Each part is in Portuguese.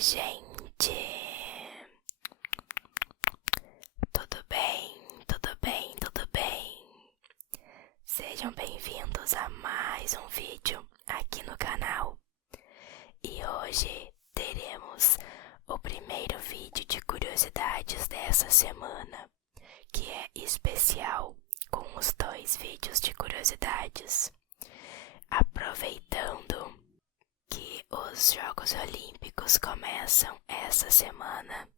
gente! Tudo bem? Tudo bem? Tudo bem? Sejam bem-vindos a mais um vídeo aqui no canal. E hoje teremos o primeiro vídeo de curiosidades dessa semana, que é especial com os 2 vídeos de curiosidades. Aproveitando que os Jogos Olímpicos começam essa semana,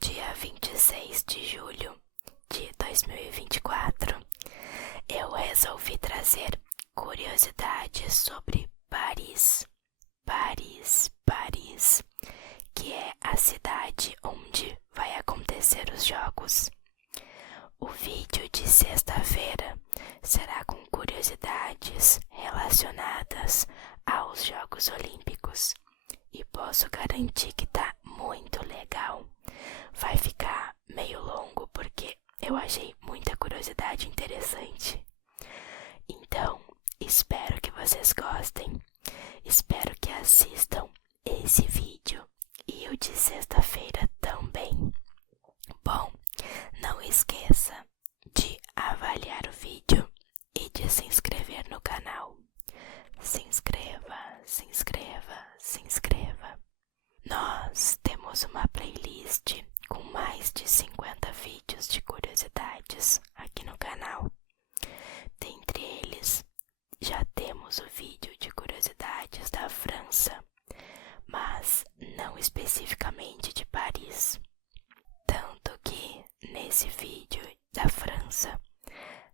dia 26 de julho de 2024, eu resolvi trazer curiosidades sobre Paris, que é a cidade onde vai acontecer os Jogos. O vídeo de sexta-feira será com curiosidades relacionadas aos Jogos Olímpicos e posso garantir que tá muito legal. Vai ficar meio longo porque eu achei muita curiosidade interessante. Então, espero que vocês gostem, espero que assistam esse vídeo e o de sexta-feira também. Bom, não esqueça de avaliar o vídeo e de se inscrever no canal. Se inscreva, se inscreva, se inscreva. Nós temos uma playlist com mais de 50 vídeos de curiosidades aqui no canal. Dentre eles, já temos o vídeo de curiosidades da França, mas não especificamente de Paris. Tanto que nesse vídeo da França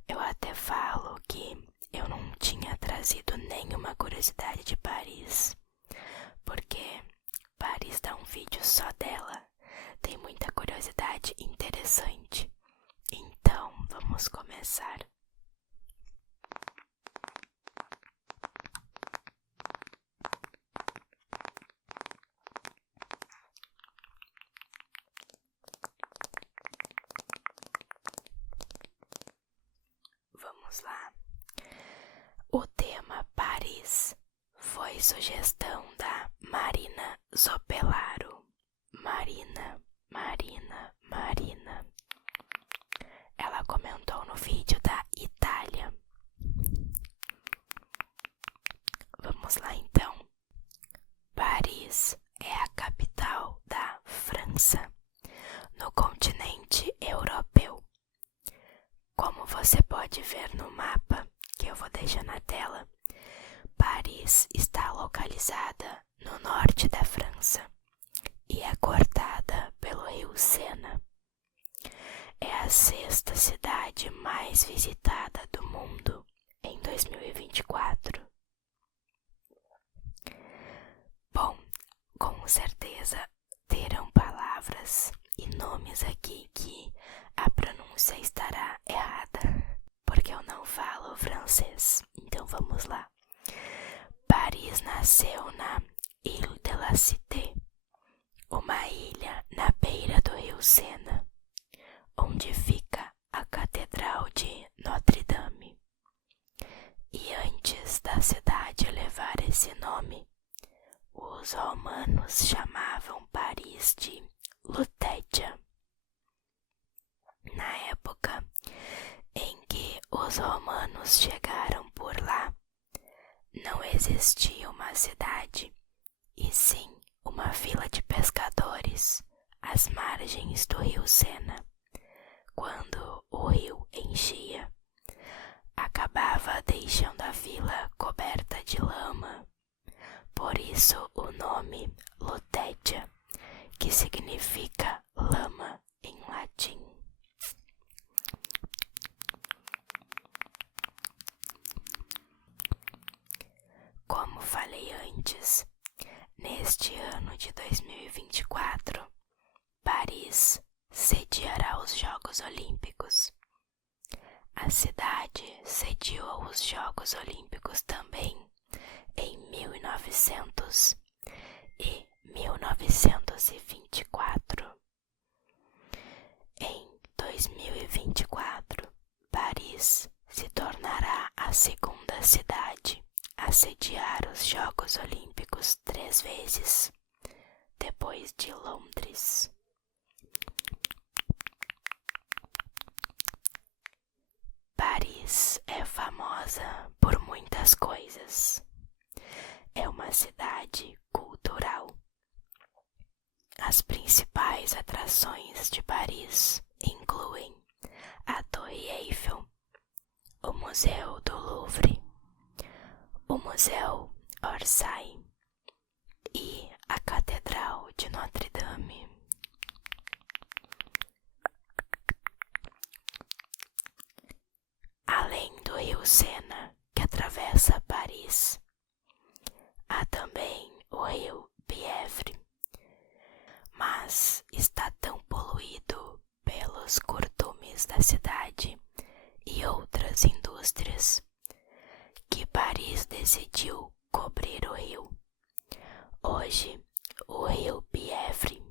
eu até falo que eu não tinha trazido nenhuma curiosidade de Paris, porque Paris dá um vídeo só dela, tem muita curiosidade interessante. Então vamos começar. Vamos lá. O tema Paris foi sugestão da Marina Zopelaro. Marina. Ela comentou no vídeo da Itália. Vamos lá então. Paris é a capital da França, no continente europeu. Como você pode ver no mapa, que eu vou deixar na tela, Paris está localizada no norte da França e é cortada pelo rio Sena. É a 6ª cidade mais visitada do mundo em 2024. Bom, com certeza terão palavras e nomes aqui que a pronúncia estará errada, porque eu não falo francês. Então vamos lá. Paris nasceu na Île de la Cité, uma ilha na beira do rio Sena, onde fica a Catedral de Notre-Dame. E antes da cidade levar esse nome, os romanos chamavam Paris de Lutetia. Na época em que os romanos chegaram por lá, não existia uma cidade, e sim uma vila de pescadores às margens do rio Sena. Quando o rio enchia, acabava deixando a vila coberta de lama. Por isso o nome Lutetia, que significa lama em latim. Como falei antes, neste ano de 2024, Paris sediará os Jogos Olímpicos. A cidade sediou os Jogos Olímpicos também em 1900 e 1924. Em 2024, Paris se tornará a 2ª cidade a sediar os Jogos Olímpicos 3 vezes, depois de Londres. Paris é famosa por muitas coisas. É uma cidade cultural. As principais atrações de Paris incluem a Torre Eiffel, o Museu do Louvre, o Museu Orsay e a Catedral de Notre Dame. Além do rio Sena, que atravessa Paris, há também o rio Bièvre, mas está tão poluído pelos curtumes da cidade e outras indústrias que Paris decidiu cobrir o rio. Hoje, o rio Bièvre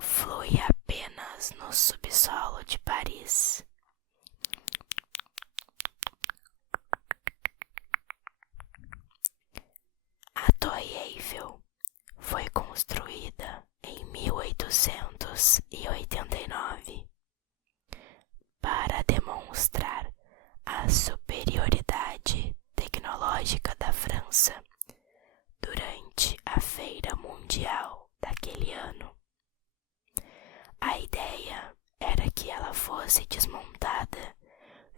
flui apenas no subsolo de Paris. A Torre Eiffel foi construída em 1889 para demonstrar a superioridade tecnológica da França durante a Feira Mundial daquele ano. A ideia era que ela fosse desmontada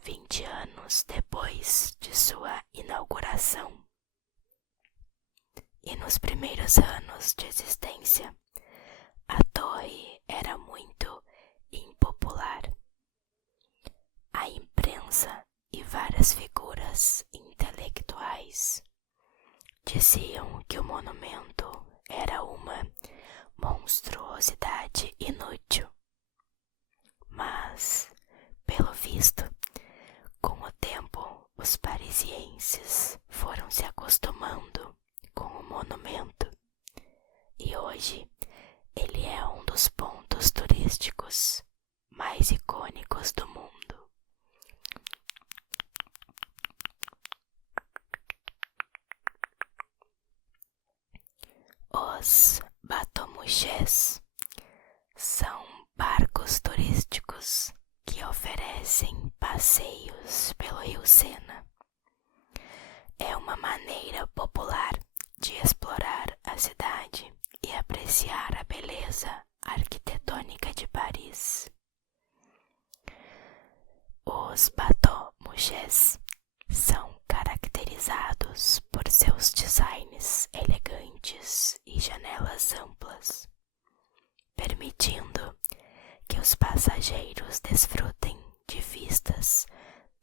20 anos depois de sua inauguração. E nos primeiros anos de existência, a torre era muito impopular. A imprensa e várias figuras intelectuais diziam que o monumento era uma monstruosidade inútil. Mas, pelo visto, com o tempo, os parisienses foram se acostumando com o monumento e hoje ele é um dos pontos turísticos mais icônicos do mundo. Os bateaux-mouches são barcos turísticos que oferecem passeios pelo rio Sena. É uma maneira popular de explorar a cidade e apreciar a beleza arquitetônica de Paris. Os bateaux-mouches são caracterizados por seus designs elegantes e janelas amplas, permitindo que os passageiros desfrutem de vistas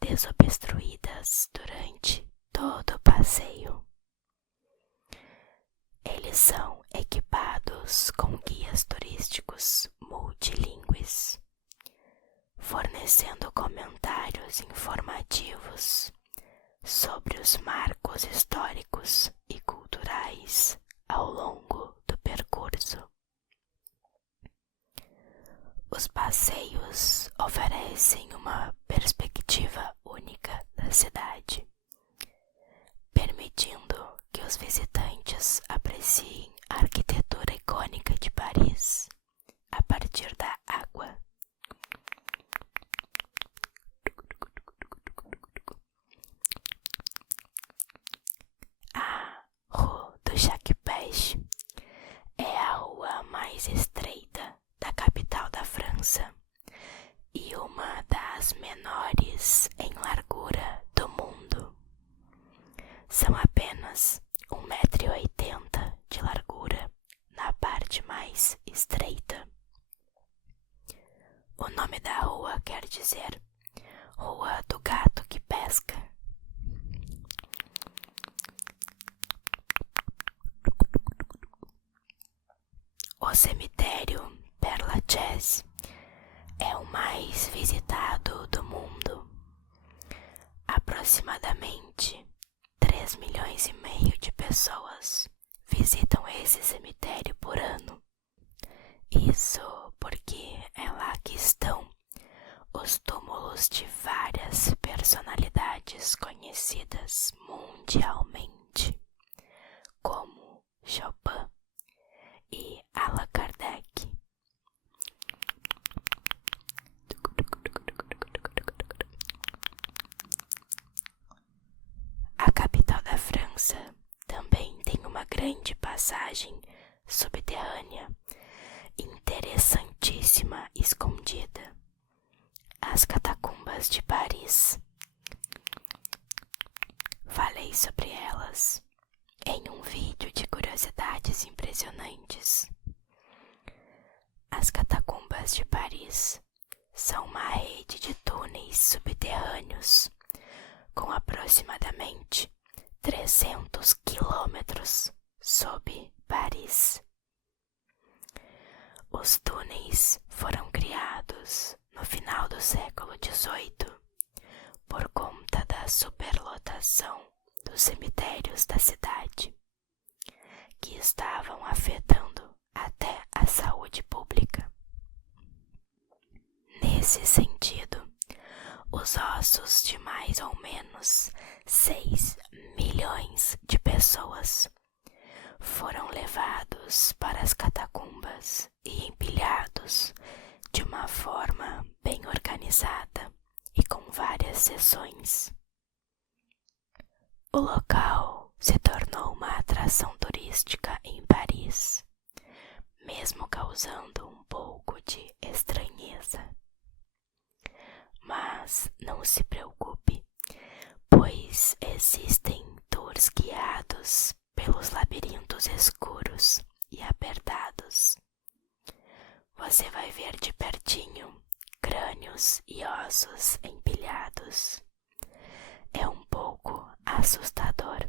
desobstruídas durante todo o passeio. Eles são equipados com guias turísticos multilingües, fornecendo comentários informativos sobre os marcos históricos e culturais ao longo do percurso. Os passeios oferecem uma perspectiva única da cidade, permitindo que os visitantes apreciem a arquitetura icônica de Paris a partir da água. A Rue du Jacques-Pech é a rua mais estreita da capital da França e uma das menores em largura do mundo. São apenas 1,80 m de largura na parte mais estreita. O nome da rua quer dizer Rua do Gato que Pesca. O cemitério Père Lachaise é o mais visitado do mundo. Aproximadamente 3,5 milhões de pessoas visitam esse cemitério por ano. Isso porque é lá que estão os túmulos de várias personalidades conhecidas mundialmente, como Chopin e Allan Kardec. uma grande passagem subterrânea, interessantíssima, escondida. As catacumbas de Paris. Falei sobre elas em um vídeo de curiosidades impressionantes. As catacumbas de Paris são uma rede de túneis subterrâneos com aproximadamente 300 quilômetros sob Paris. Os túneis foram criados no final do século XVIII por conta da superlotação dos cemitérios da cidade, que estavam afetando até a saúde pública. Nesse sentido, os ossos de mais ou menos 6 milhões de pessoas foram levados para as catacumbas e empilhados de uma forma bem organizada e com várias seções. O local se tornou uma atração turística em Paris, mesmo causando um pouco de estranheza. Mas não se preocupe, pois existem tours guiados pelos labirintos escuros e apertados. Você vai ver de pertinho crânios e ossos empilhados. É um pouco assustador,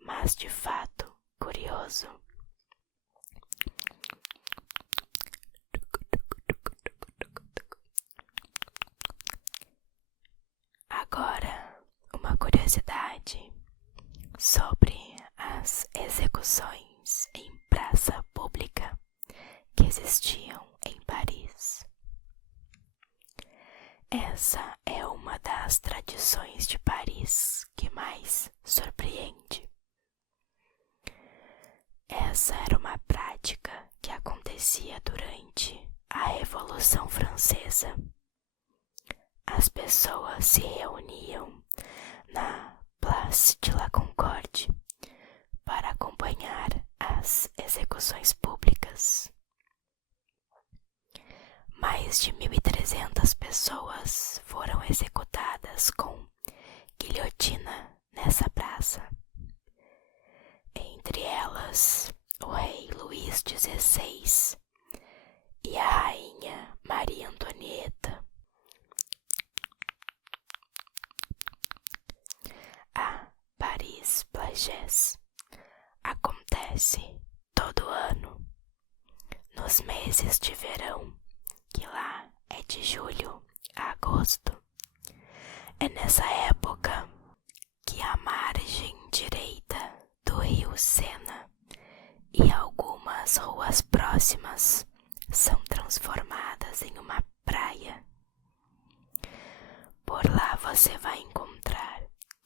mas de fato curioso. Agora, uma curiosidade sobre as execuções em praça pública que existiam em Paris. Essa é uma das tradições de Paris que mais surpreende. Essa era uma prática que acontecia durante a Revolução Francesa. As pessoas se reuniam na Place de la Concorde para acompanhar as execuções públicas. Mais de 1.300 pessoas foram executadas com guilhotina nessa praça. Entre elas, o rei Luís XVI e a rainha Maria Antonieta. A Paris-Plagies acontece todo ano, nos meses de verão, que lá é de julho a agosto. É nessa época que a margem direita do rio Sena e algumas ruas próximas são transformadas em uma praia. Por lá você vai encontrar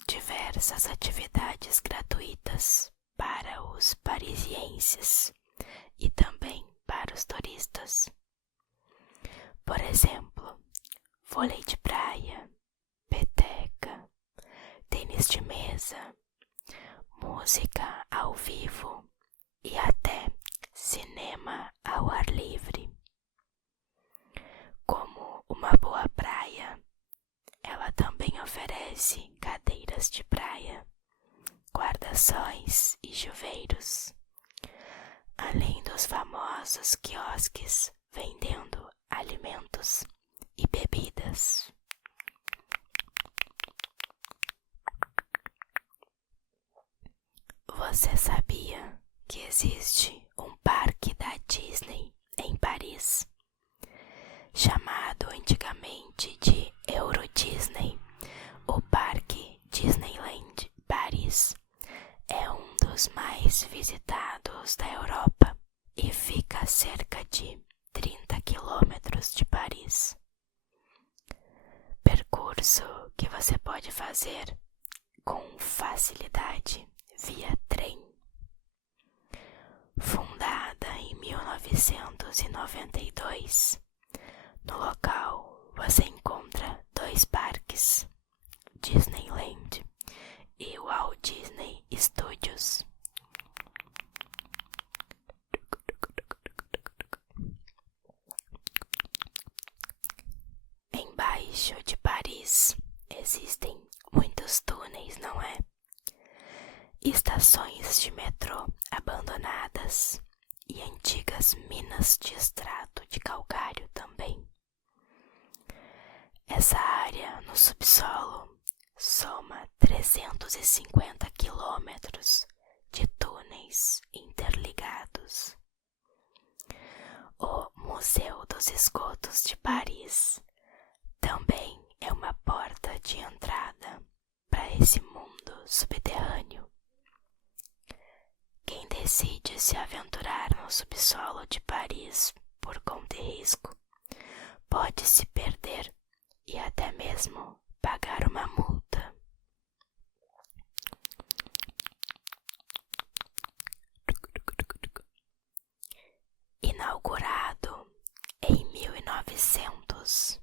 diversas atividades gratuitas para os parisienses e também para os turistas. Por exemplo, vôlei de praia, peteca, tênis de mesa, música ao vivo e até cinema ao ar livre. Como uma boa praia, ela também oferece cadeiras de praia, guarda-sóis e chuveiros, além dos famosos quiosques vendendo alimentos e bebidas. Você sabia que existe um parque da Disney em Paris, chamado antigamente de Euro Disney? O Parque Disneyland Paris é um dos mais visitados da Europa e fica a cerca de 30 quilômetros de Paris. Percurso que você pode fazer com facilidade via trem. Fundada em 1992, no local você encontra 2 parques, Disneyland e Walt Disney Studios. eixo de Paris existem muitos túneis, não é? Estações de metrô abandonadas e antigas minas de extrato de calcário também. Essa área no subsolo soma 350 quilômetros de túneis interligados. O Museu dos Esgotos de Paris também é uma porta de entrada para esse mundo subterrâneo. Quem decide se aventurar no subsolo de Paris por conta e risco pode se perder e até mesmo pagar uma multa. Inaugurado em 1900,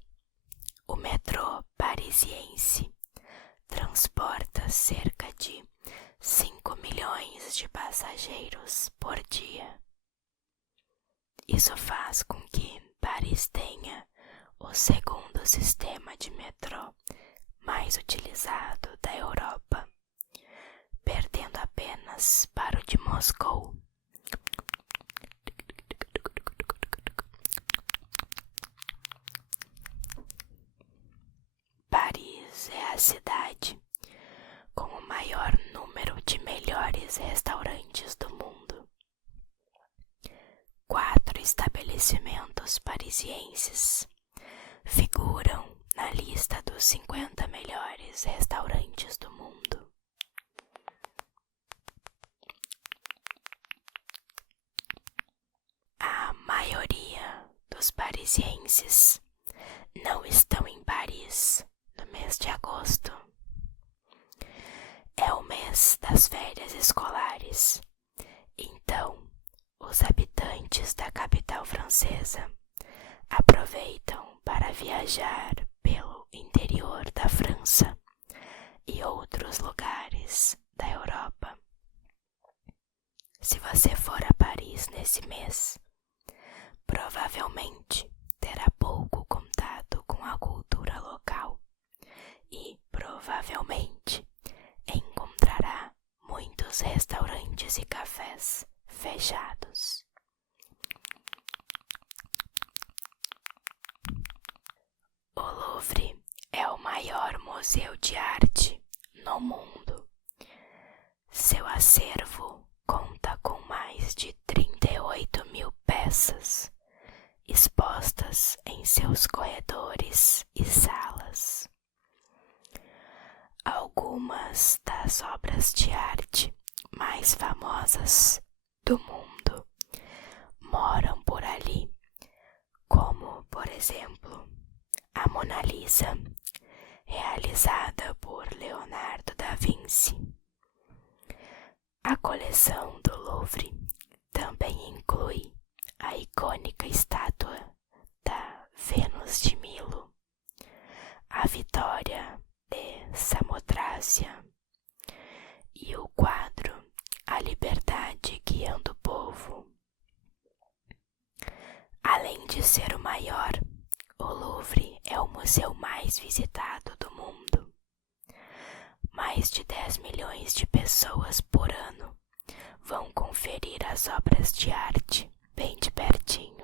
o metrô parisiense transporta cerca de 5 milhões de passageiros por dia. Isso faz com que Paris tenha o segundo sistema de metrô mais utilizado da Europa, perdendo apenas para o de Moscou. Paris é a cidade com o maior número de melhores restaurantes do mundo. 4 estabelecimentos parisienses figuram na lista dos 50 melhores restaurantes do mundo. A maioria dos parisienses não estão em Paris no mês de agosto. É o mês das férias escolares, então os habitantes da capital francesa aproveitam para viajar pelo interior da França e outros lugares da Europa. Se você for a Paris nesse mês, provavelmente terá pouco contato com a cultura local e provavelmente encontrará muitos restaurantes e cafés fechados. O Louvre é o maior museu de arte no mundo. Seu acervo conta com mais de 38 mil peças expostas em seus corredores e salas. Algumas das obras de arte mais famosas do mundo moram por ali, como, por exemplo, a Mona Lisa, realizada por Leonardo da Vinci. A coleção do Louvre também inclui a icônica estátua da Vênus de Milo, a Vitória de Samotrácia e o quadro A Liberdade Guiando o Povo. Além de ser o maior, o Louvre é o museu mais visitado do mundo. Mais de 10 milhões de pessoas por ano vão conferir as obras de arte bem de pertinho.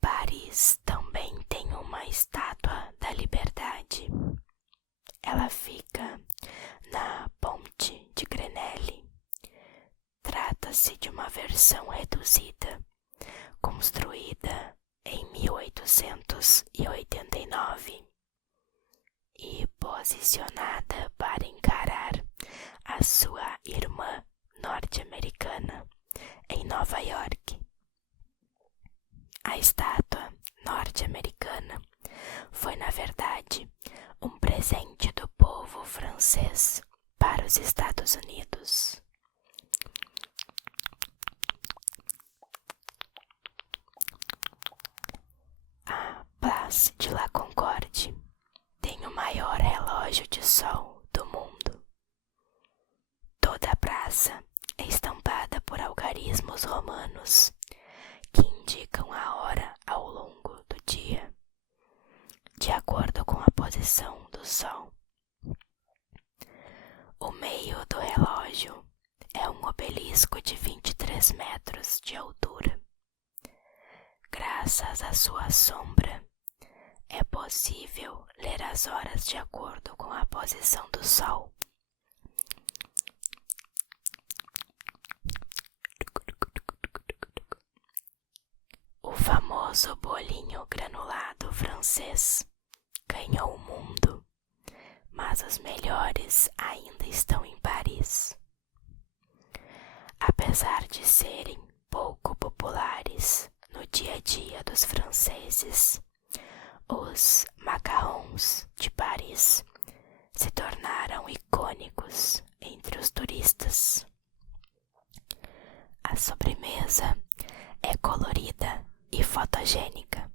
Paris também tem uma estátua da Liberdade. Ela fica na Ponte de Grenelle. Trata-se de uma versão reduzida, construída em 1889 e posicionada para encarar a sua irmã norte-americana em Nova York. A estátua norte-americana foi, na verdade, um presente do povo francês para os Estados Unidos. A Place de la Concorde tem o maior relógio de sol do mundo. Toda a praça é estampada por algarismos romanos do relógio é um obelisco de 23 metros de altura. Graças à sua sombra, é possível ler as horas de acordo com a posição do Sol. O famoso bolinho granulado francês ganhou o mundo, mas os melhores ainda estão em Paris. Apesar de serem pouco populares no dia a dia dos franceses, os macarrons de Paris se tornaram icônicos entre os turistas. A sobremesa é colorida e fotogênica,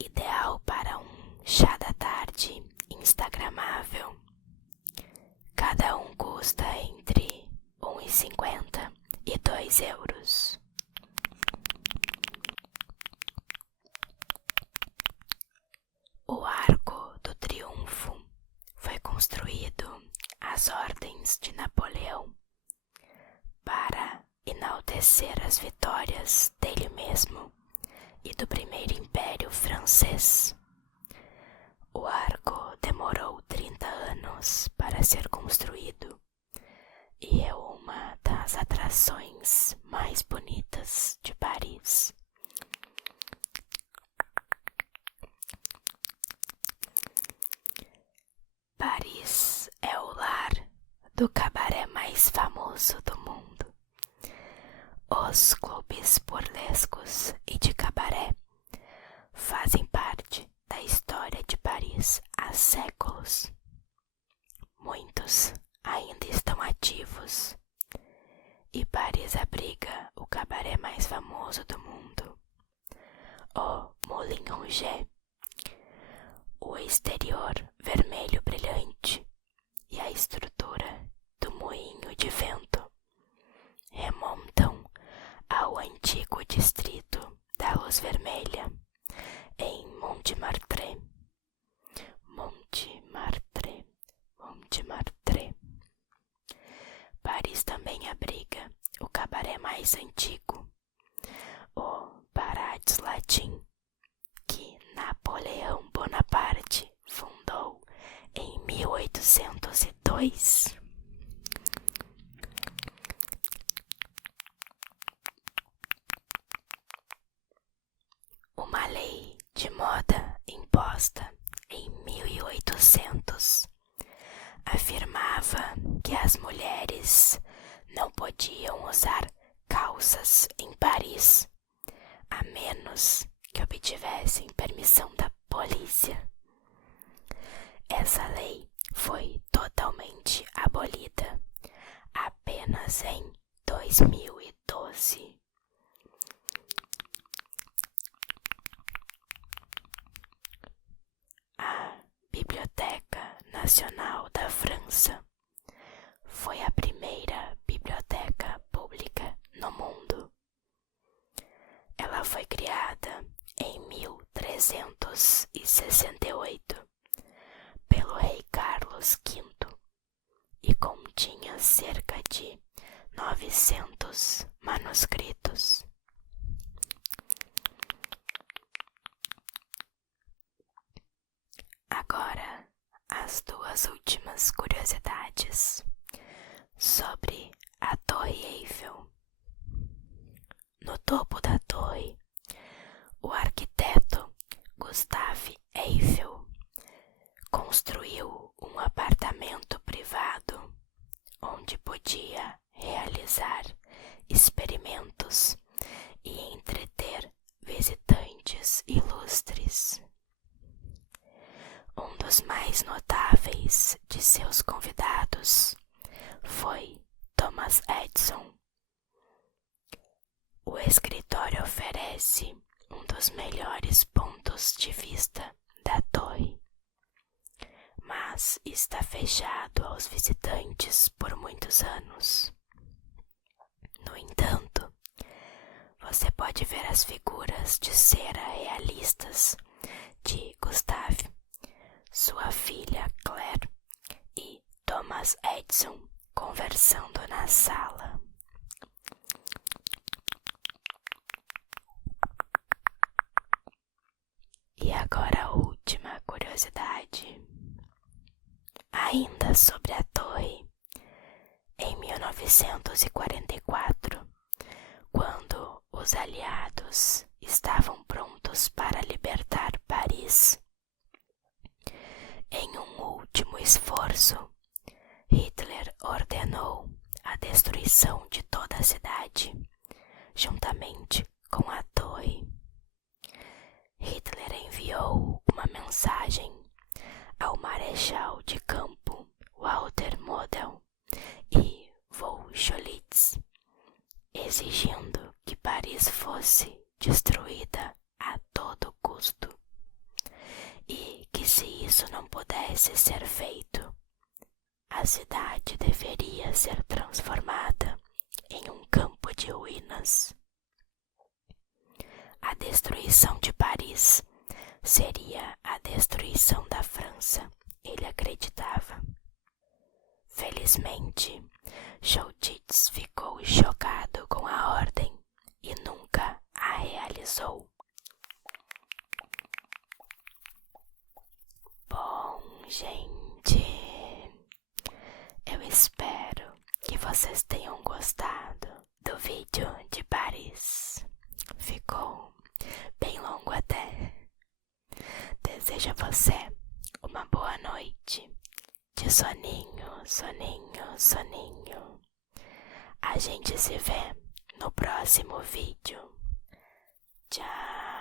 ideal para um chá da tarde instagramável. Cada um custa entre 1,50 e 2 euros. O Arco do Triunfo foi construído às ordens de Napoleão para enaltecer as vitórias dele mesmo e do primeiro império francês. O arco demorou 30 anos para ser construído e é uma das atrações mais bonitas de Paris. Paris é o lar do cabaré mais famoso do mundo. Os clubes burlescos e de cabaré fazem parte da história de Paris há séculos. Muitos ainda estão ativos e Paris abriga o cabaré mais famoso do mundo, o Moulin Rouge. O exterior vermelho brilhante e a estrutura do moinho de vento remontam ao antigo distrito da Luz Vermelha em Montmartre. Paris também abriga o cabaré mais antigo, o Parades Latin, que Napoleão Bonaparte fundou em 1802. Uma lei de moda imposta em 1800 afirmava que as mulheres não podiam usar calças em Paris, a menos que obtivessem permissão da polícia. Essa lei foi totalmente abolida apenas em 2012. A Biblioteca Nacional da França foi a primeira biblioteca pública no mundo. Ela foi criada em 1368 pelo rei Carlos V e continha cerca de 900 manuscritos. Agora, as duas últimas curiosidades sobre a Torre Eiffel. No topo da torre, o arquiteto Gustave Eiffel construiu um apartamento privado onde podia realizar experimentos e entreter visitantes ilustres. Um dos mais notáveis de seus convidados foi Thomas Edison. O escritório oferece um dos melhores pontos de vista da torre, mas está fechado aos visitantes por muitos anos. No entanto, você pode ver as figuras de cera realistas de Gustave, sua filha Claire e Thomas Edison conversando na sala. E agora a última curiosidade. Ainda sobre a torre, em 1944, quando os aliados estavam prontos para libertar Paris, em um último esforço, Hitler ordenou a destruição de toda a cidade, juntamente com a torre. Hitler enviou uma mensagem ao marechal de campo Walter Model e von Scholitz, exigindo que Paris fosse destruída a todo custo, e que se isso não pudesse ser feito, a cidade deveria ser transformada em um campo de ruínas. A destruição de Paris seria a destruição da França, ele acreditava. Felizmente, Scholtitz ficou chocado com a ordem e nunca a realizou. Bom, gente, eu espero que vocês tenham gostado do vídeo de Paris. Ficou bem longo até. Desejo a você uma boa noite de soninho, soninho, soninho. A gente se vê no próximo vídeo. Tchau.